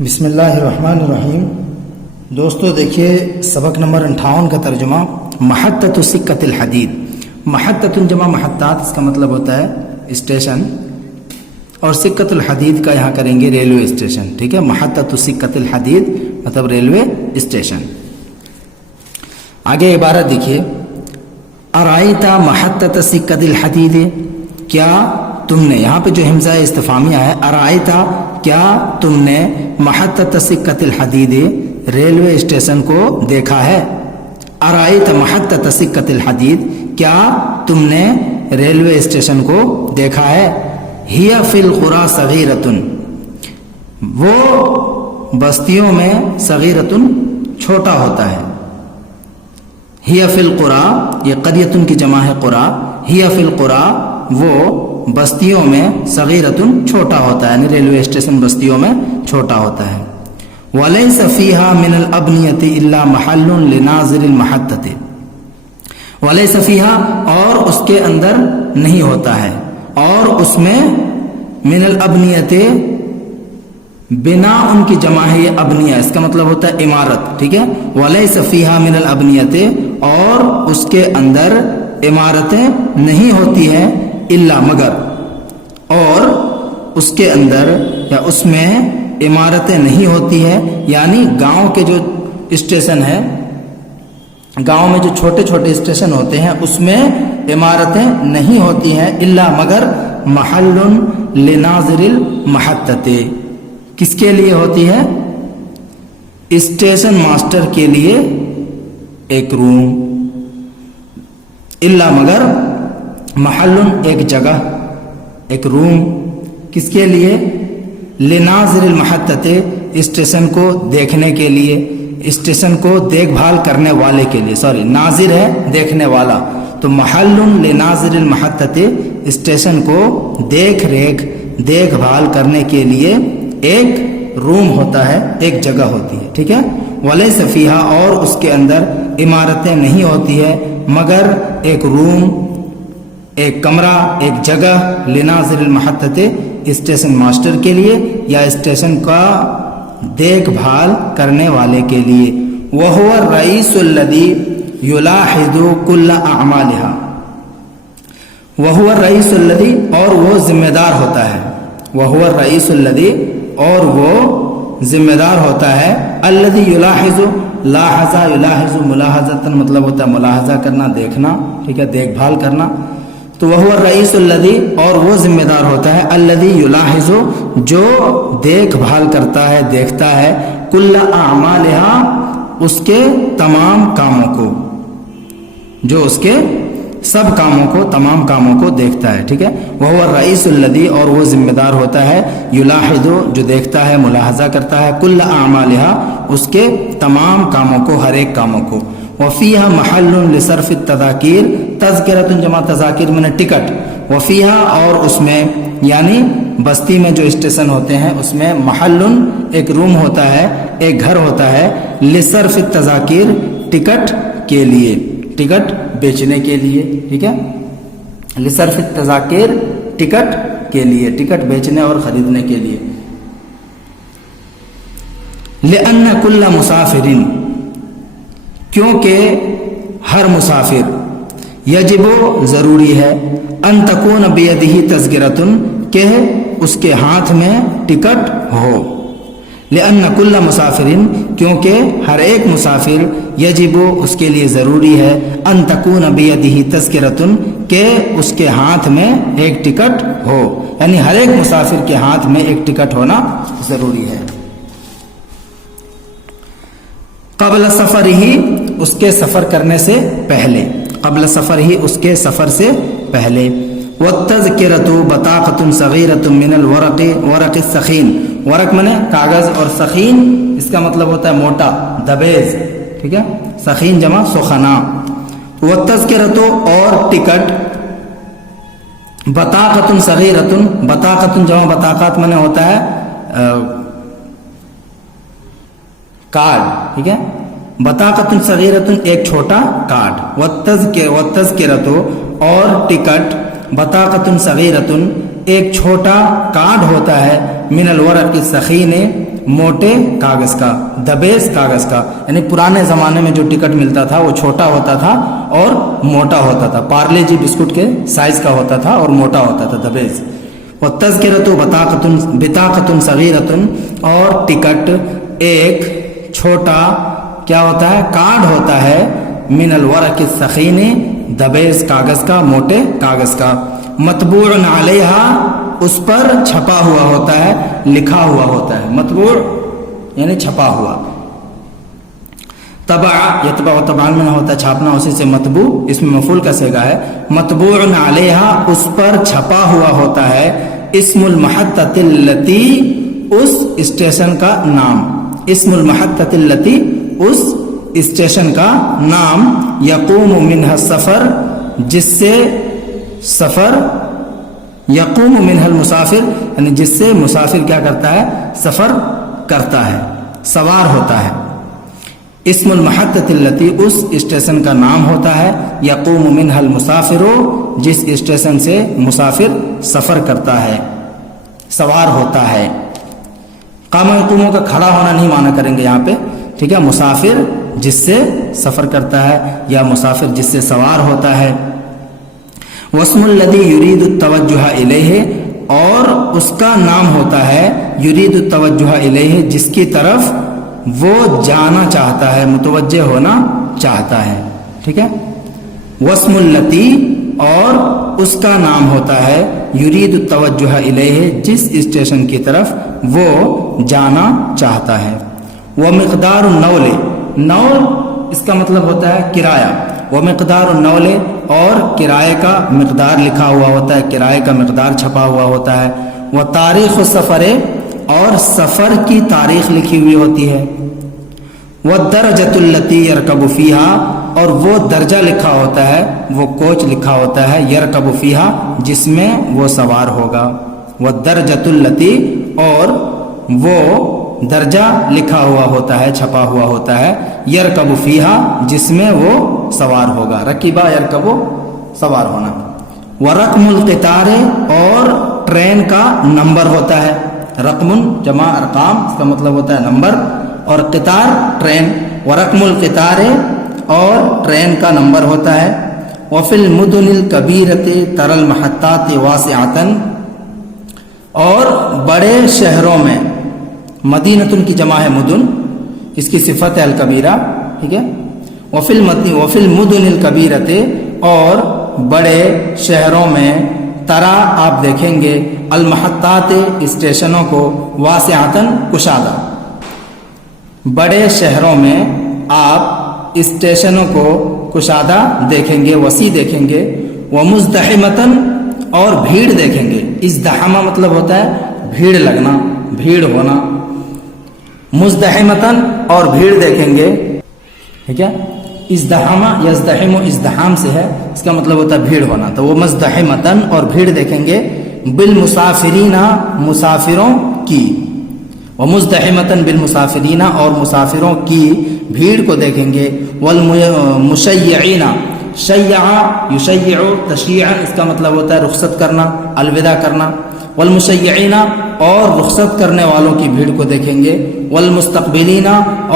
بسم اللہ الرحمن الرحیم۔ دوستو دیکھیے سبق نمبر 58 کا ترجمہ محطۃ سکۃ الحدید۔ محطۃ جمع محطات، اس کا مطلب ہوتا ہے اسٹیشن، اور سکۃ الحدید کا یہاں کریں گے ریلوے اسٹیشن، ٹھیک ہے۔ محطۃ سکۃ الحدید مطلب ریلوے اسٹیشن۔ آگے عبارت دیکھیے، ارائیت محطۃ سکۃ الحدید، کیا تم نے، یہاں پہ جو حمزہ استفہامیہ ہے، ارائیت کیا تم نے محطۃ سکۃ الحدید ریلوے اسٹیشن کو دیکھا ہے۔ ارائیت محطۃ سکۃ الحدید، کیا تم نے ریلوے اسٹیشن کو دیکھا ہے۔ ہی فی القری صغیرۃ، وہ بستیوں میں صغیرۃ چھوٹا ہوتا ہے۔ ہی فی القری، یہ قریۃ کی جمع ہے قری، ہی فی القری، وہ بستیوں میں صغیرۃ چھوٹا ہوتا ہے، یعنی ریلوے اسٹیشن بستیوں میں چھوٹا ہوتا ہے۔ وَلَيْسَ فِيهَا مِنَ الْأَبْنِيَةِ إِلَّا مَحَلٌّ لِنَاظِرِ الْمَحَطَّةِ، وَلَيْسَ فِيهَا، اور اس کے اندر نہیں ہوتا ہے، اور اس میں من الْأَبْنِيَةِ، بنا ان کی جمع ہے یہ ابنیہ، اس کا مطلب ہوتا ہے عمارت، ٹھیک ہے۔ وَلَيْسَ فِيهَا مِنَ الْأَبْنِيَةِ، اور اس کے اندر عمارتیں نہیں ہوتی ہیں، الا مگر، اور اس کے اندر یا اس میں عمارتیں نہیں ہوتی ہیں، یعنی گاؤں کے جو اسٹیشن ہے، گاؤں میں جو چھوٹے چھوٹے اسٹیشن ہوتے ہیں اس میں عمارتیں نہیں ہوتی ہیں، الا مگر محل لناظر المحطۃ، کس کے لیے ہوتی ہے؟ اسٹیشن ماسٹر کے لیے ایک روم، الا مگر محل ایک جگہ، ایک روم، کس کے لیے؟ لناظر المحطۃ، اسٹیشن کو دیکھنے کے لیے، اسٹیشن کو دیکھ بھال کرنے والے کے لیے، سوری ناظر ہے دیکھنے والا، تو محل لناظر المحطۃ، اسٹیشن کو دیکھ بھال کرنے کے لیے ایک روم ہوتا ہے، ایک جگہ ہوتی ہے، ٹھیک ہے۔ وَلَيْسَ فِيهَا، اور اس کے اندر عمارتیں نہیں ہوتی ہے مگر ایک روم، ایک کمرہ، ایک جگہ، لناظر المحطۃ، اسٹیشن ماسٹر کے لیے یا اسٹیشن کا دیکھ بھال کرنے والے کے لیے۔ وَهُوَ الرَّئِيسُ الَّذِي يُلَاحِظُ كُلَّ أَعْمَالِهَا، وَهُوَ الرَّئِيسُ الَّذِي، اور وہ ذمہ دار ہوتا ہے، وَهُوَ الرَّئِيسُ الَّذِي، اور وہ ذمہ دار ہوتا ہے، الَّذِي يُلَاحِظُ، لاحظ یلاحظ ملاحظۃ مطلب ہوتا ہے ملاحظہ کرنا، دیکھنا، ٹھیک ہے، دیکھ بھال کرنا، تو وَهُوَ الرَّئِيسُ الَّذِي، اور وہ ذمہ دار ہوتا ہے، الَّذِي يُلَاحِظُ، جو دیکھ بھال کرتا ہے، دیکھتا ہے، كُلَّ أَعْمَالِهَا، اس کے تمام کاموں کو، جو اس کے سب کاموں کو، تمام کاموں کو دیکھتا ہے، ٹھیک ہے۔ وَهُوَ الرَّئِيسُ الَّذِي، اور وہ ذمہ دار ہوتا ہے، يُلَاحِظُ، جو دیکھتا ہے، ملاحظہ کرتا ہے، كُلَّ أَعْمَالِهَا، اس کے تمام کاموں کو، ہر ایک کاموں کو۔ وَفِيهَا مَحَلٌّ لِصَرْفِ التَّذَاكِيرِ، تذکرۃ جمع تذاکر میں نے ٹکٹ، وَفِيهَا، اور اس میں، یعنی بستی میں جو اسٹیشن ہوتے ہیں اس میں، محل ایک روم ہوتا ہے، ایک گھر ہوتا ہے، لصرف التذاکیر، ٹکٹ کے لیے، ٹکٹ بیچنے کے لیے، ٹھیک ہے، لصرف التذاکیر، ٹکٹ کے لیے، ٹکٹ بیچنے اور خریدنے کے لیے۔ لأن كل مسافر، کیونکہ ہر مسافر، یجب، ضروری ہے، ان تکون بیدہ تذکرۃ، کہ اس کے ہاتھ میں ٹکٹ ہو۔ لأن كل مسافر، کیونکہ ہر ایک مسافر، یجب، اس کے لیے ضروری ہے، ان تکون بیدہ تذکرۃ، کہ اس کے ہاتھ میں ایک ٹکٹ ہو، یعنی ہر ایک مسافر کے ہاتھ میں ایک ٹکٹ ہونا ضروری ہے۔ قبل سفر ہی، اس کے سفر کرنے سے پہلے، قبل سفر ہی، اس کے سفر سے پہلے۔ والتذکرۃ بطاقۃ صغیرۃ من الورق، ورق السخین، ورق میں نے کاغذ، اور سخین اس کا مطلب ہوتا ہے موٹا، دبیز، ٹھیک ہے، سخین جمع سخنا۔ والتذکرۃ، اور ٹکٹ، بطاقۃ صغیرۃ، بطاقۃ جمع بطاقات میں نے ہوتا ہے کارڈ، ٹھیک ہے، بطاقۃ صغیرۃ، ایک چھوٹا کارڈ، والتذکرۃ، اور ٹکٹ، بطاقۃ صغیرۃ، ایک چھوٹا کارڈ ہوتا ہے، من الورق السخین، موٹے کاغذ کا, دبیز کاغذ کا, یعنی پرانے زمانے میں جو ٹکٹ ملتا تھا وہ چھوٹا ہوتا تھا اور موٹا ہوتا تھا, پارلے جی بسکٹ کے سائز کا ہوتا تھا اور موٹا ہوتا تھا, دبیز. وَالتَّذْكِرَةُ بِطَاقَةٌ صَغِيرَةٌ, اور ٹکٹ ایک چھوٹا کیا ہوتا ہے, کارڈ ہوتا ہے, من الورق الثخین, دبیز کاغذ کا, موٹے کاغذ کا, مطبوع علیہا, اس پر چھپا ہوا ہوتا ہے, لکھا ہوا ہوتا ہے, مطبوع یعنی چھپا ہوا. طبع یطبع طبعا میں ہوتا ہے چھاپنا, اسی سے مطبوع اس میں مفعول کا صیغہ ہے. مطبوع علیہا, اس پر چھپا ہوا ہوتا ہے, اسم المحطۃ التی, اس اسٹیشن کا نام, اسم المحطۃ التی, اس اسٹیشن کا نام, یقوم منها السفر, جس سے سفر, یقوم منها المسافر, یعنی جس سے مسافر کیا کرتا ہے, سفر کرتا ہے, سوار ہوتا ہے. اسم المحطۃ التی, اس اسٹیشن کا نام ہوتا ہے, یقوم منها المسافر, جس اسٹیشن سے مسافر سفر کرتا ہے, سوار ہوتا ہے. قام یقوموں کا کھڑا ہونا نہیں مانا کریں گے یہاں پہ, ٹھیک ہے, مسافر جس سے سفر کرتا ہے یا مسافر جس سے سوار ہوتا ہے. واسم الذی یرید التوجہ الیہ, اور اس کا نام ہوتا ہے یرید التوجہ الیہ, جس کی طرف وہ جانا چاہتا ہے, متوجہ ہونا چاہتا ہے, ٹھیک ہے. واسم الذی, اور اس کا نام ہوتا ہے یرید التوجہ الیہ, جس اسٹیشن کی طرف وہ جانا چاہتا ہے. ومقدار النول, نول اس کا مطلب ہوتا ہے کرایہ, ومقدار النول, اور کرائے کا مقدار لکھا ہوا ہوتا ہے, کرائے کا مقدار چھپا ہوا ہوتا ہے. وتاریخ السفر, اور سفر کی تاریخ لکھی ہوئی ہوتی ہے. والدرجۃ التی یرکب فیہا, اور وہ درجہ لکھا ہوتا ہے, وہ کوچ لکھا ہوتا ہے, یرکب فیہا, جس میں وہ سوار ہوگا. والدرجۃ التی, اور وہ درجہ لکھا ہوا ہوتا ہے, چھپا ہوا ہوتا ہے, یرکب فیہا, جس میں وہ سوار ہوگا. رکیبہ یرکب, سوار ہونا. ورقم القطار, اور ٹرین کا نمبر ہوتا ہے, رقم جمع ارقام, اس کا مطلب ہوتا ہے نمبر, اور قطار ٹرین. ورقم القطار, اور ٹرین کا نمبر ہوتا ہے. وفی المدن الکبیرۃ تری المحطات واسعۃ, اور بڑے شہروں میں, مدینۃ کی جمع ہے مدن, اس کی صفت ہے الکبیرہ, ٹھیک ہے. وفی المدن الکبیرۃ, اور بڑے شہروں میں, ترا آپ دیکھیں گے, المحطات اسٹیشنوں کو, واسعۃ کشادہ, بڑے شہروں میں آپ اسٹیشنوں کو کشادہ دیکھیں گے, وسیع دیکھیں گے. ومزدحمۃ, اور بھیڑ دیکھیں گے. ازدحامہ مطلب ہوتا ہے بھیڑ لگنا, بھیڑ ہونا. مزدحمتن, اور بھیڑ دیکھیں گے, ٹھیک ہے. ازدحامہ یزدحم ازدحام سے ہے, اس کا مطلب ہوتا ہے بھیڑ ہونا, تو وہ مزدحمتن, اور بھیڑ دیکھیں گے. بالمسافرین, مسافروں کی. ومزدحمتن بالمسافرین, اور مسافروں کی بھیڑ کو دیکھیں گے. والمشیعین, شیع یشیع تشیعا, اس کا مطلب ہوتا ہے رخصت کرنا, الوداع کرنا. والمشیعین, اور رخصت کرنے والوں کی بھیڑ کو دیکھیں گے. والمستقبلین,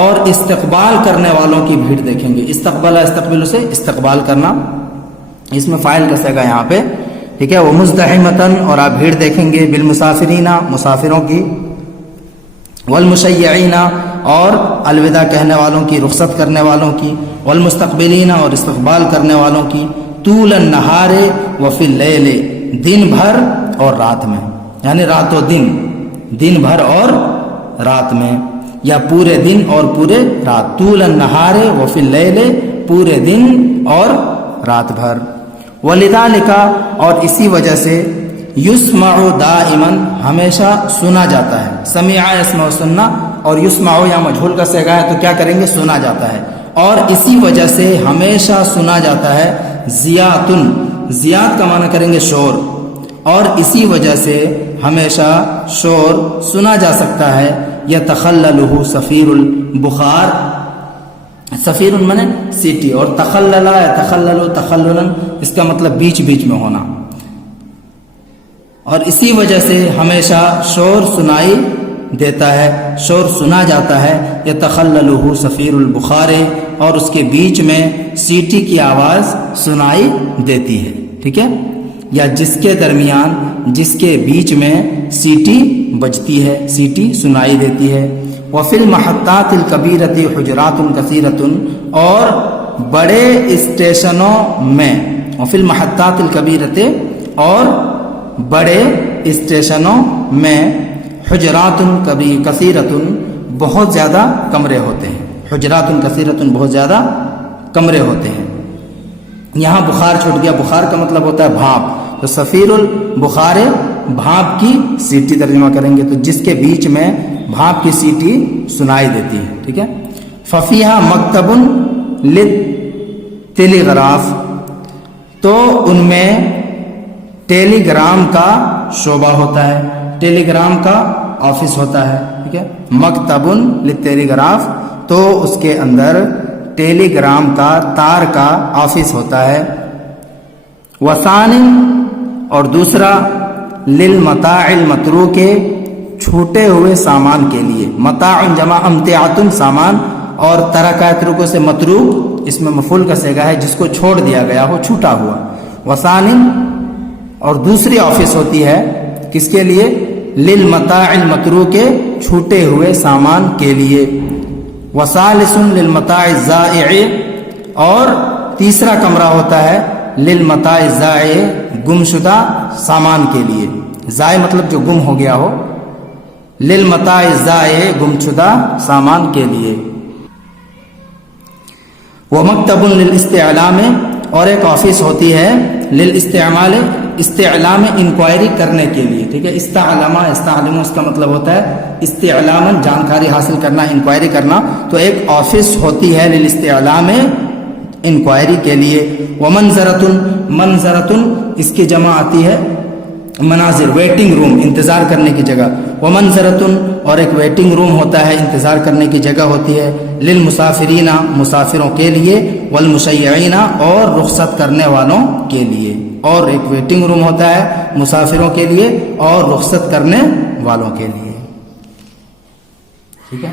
اور استقبال کرنے والوں کی بھیڑ دیکھیں گے. استقبال استقبل سے استقبال کرنا, اس میں فاعل کا صیغہ یہاں پہ, ٹھیک ہے. وہ مزدحمتن, اور آپ بھیڑ دیکھیں گے. بالمسافرین, مسافروں کی. والمشیعین, اور الوداع کہنے والوں کی, رخصت کرنے والوں کی. والمستقبلین, اور استقبال کرنے والوں کی. طول النہار وفی اللیل, دن بھر اور رات میں, یعنی رات و دن, دن بھر اور رات میں, یا پورے دن اور پورے رات. طول النہار وفی اللیل, پورے دن اور رات بھر. ولذالک, اور اسی وجہ سے, یسمع دائما, ہمیشہ سنا جاتا ہے. سمع یسمع سننا, اور یسمع یا مجہول کا صیغہ ہے, تو کیا کریں گے, سنا جاتا ہے. اور اسی وجہ سے ہمیشہ سنا جاتا ہے. زیاتن, زیات کا معنی کریں گے شور, اور اسی وجہ سے ہمیشہ شور سنا جا سکتا ہے. یتخللہ صفیر البخار, صفیر منے سیٹی, اور تخلل یتخلل تخللا, اس کا مطلب بیچ بیچ میں ہونا. اور اسی وجہ سے ہمیشہ شور سنائی دیتا ہے، شور سنا جاتا ہے، یتخللہ صفیر البخار، اور اس کے بیچ میں سیٹی کی آواز سنائی دیتی ہے، ٹھیک ہے، یا جس کے درمیان، جس کے بیچ میں سیٹی بجتی ہے، سیٹی سنائی دیتی ہے۔ وفی المحطات الکبیرۃ حجرات کثیرۃ، اور بڑے اسٹیشنوں میں، وفی المحطات الکبیرۃ، اور بڑے اسٹیشنوں میں، حجرات کثیرۃ، بہت زیادہ کمرے ہوتے ہیں، حجرات کثیرۃ، بہت زیادہ کمرے ہوتے ہیں۔ یہاں بخار چھوٹ گیا، بخار کا مطلب ہوتا ہے بھاپ، تو صفیر البخار بھاپ کی سیٹی ترجمہ کریں گے، تو جس کے بیچ میں بھاپ کی سیٹی سنائی دیتی ہے، ٹھیک ہے۔ ففیہا مکتب للٹیلی گراف، تو ان میں ٹیلی گرام کا شعبہ ہوتا ہے، ٹیلی گرام کا آفس ہوتا ہے، ٹھیک ہے، مکتب للٹیلی گراف، تو اس کے اندر ٹیلی گرام کا، تار کا آفس ہوتا ہے۔ وثان، اور دوسرا، للمتاع المتروک، چھوٹے ہوئے سامان کے لیے، متاع جمع امتعۃ، سامان، اور ترک یترک سے متروک اس میں مفعول کا صیغہ ہے، جس کو چھوڑ دیا گیا ہو، چھوٹا ہوا۔ وثان، اور دوسری آفس ہوتی ہے کس کے لیے؟ للمتاع المتروک، چھوٹے ہوئے سامان کے لیے۔ وثالث للمتاع الزائع، اور تیسرا کمرہ ہوتا ہے للمتاع الزائع، گمشدہ سامان کے لیے، زائع مطلب جو گم ہو گیا ہو، للمتاع الزائع، گمشدہ سامان کے لیے۔ ومکتب للاستعلام، اور ایک آفس ہوتی ہے للاستعمال، استعلام، انکوائری کرنے کے لیے، ٹھیک ہے، استعلمہ، استعلم اس کا مطلب ہوتا ہے استعلام، جانکاری حاصل کرنا، انکوائری کرنا، تو ایک آفس ہوتی ہے للاستعلام، انکوائری کے لیے۔ ومنظرۃ، منظرۃ اس کی جمع آتی ہے مناظر، ویٹنگ روم، انتظار کرنے کی جگہ۔ ومنظرۃ، اور ایک ویٹنگ روم ہوتا ہے، انتظار کرنے کی جگہ ہوتی ہے۔ للمسافرین، مسافروں کے لیے۔ والمشیعین، اور رخصت کرنے والوں کے لیے، اور ایک ویٹنگ روم ہوتا ہے مسافروں کے لیے اور رخصت کرنے والوں کے لیے، ٹھیک ہے۔